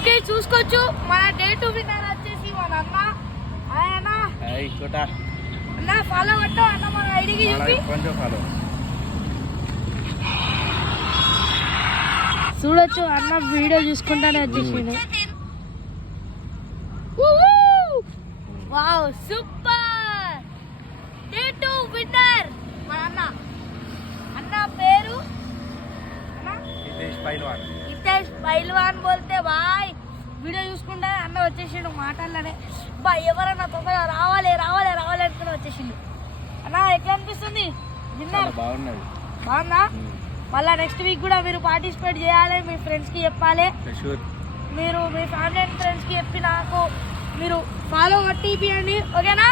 okay చూసుకోవచ్చు మన day 2 winner వచ్చేసి మన అన్న ఆయన అన్న ఫాలో కొట్టు అన్న మన ఐడికి చూపి కొంచెం ఫాలో చూడొచ్చు అన్న వీడియో చూసుకుంటానే వచ్చేసిండు వావ్ సూపర్ డే 2 విన్నర్ మన అన్న పేరు హితేష్ పైల్వాన్ బోల్తే బాయ్ వీడియో చూసుకుంటే అన్న వచ్చేసిండు మాటల్లోనే బా ఎవరన్నా తొందరగా రావాలి రావాలి రావాలి అనుకుని వచ్చేసిండు అన్న ఎట్లా అనిపిస్తుంది విన్నర్ బాగుందా మళ్ళీ నెక్స్ట్ వీక్ కూడా మీరు పార్టిసిపేట్ చేయాలి మీ ఫ్రెండ్స్కి చెప్పాలి మీరు మీ ఫ్యామిలీ అండ్ ఫ్రెండ్స్కి చెప్పి నాకు మీరు ఫాలో కొట్టిపియండి ఓకేనా